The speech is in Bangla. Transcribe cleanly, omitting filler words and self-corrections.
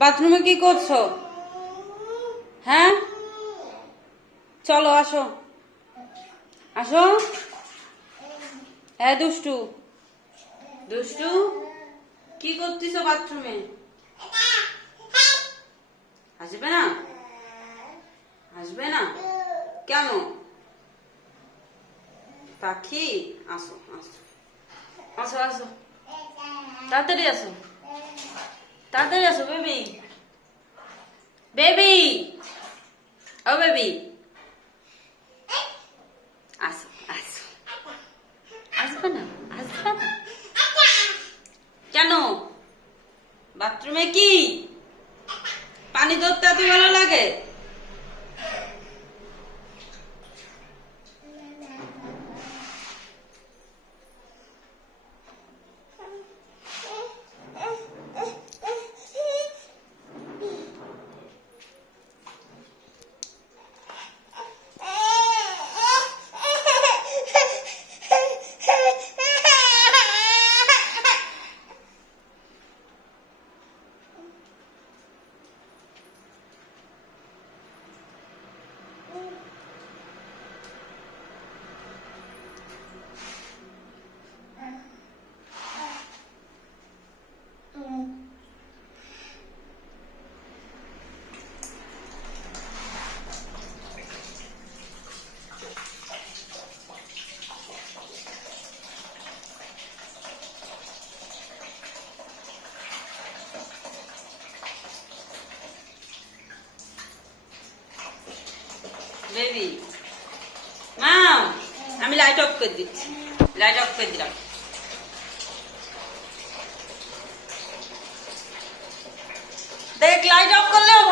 বাথরুমে কি করছো? হ্যাঁ, চলো আসো আসো। হ্যাঁ দুষ্টু, দুষ্টু কি করতেছো বাথরুমে? আসবে না, আসবে না কেন? পাখি, আসো আসো আসো আসো, তাড়াতাড়ি আসো, তাড়াতাড়ি আসো বেবি, বেবি, ও বেবি, আসো আসো। আসবে না, আসবে না কেন? বাথরুমে কি পানি ধরতে এত ভালো লাগে? বেবি, মাম, আমি লাইট অফ করে দিচ্ছি, লাইট অফ করে দিলাম। দেখ লাইট অফ করলেও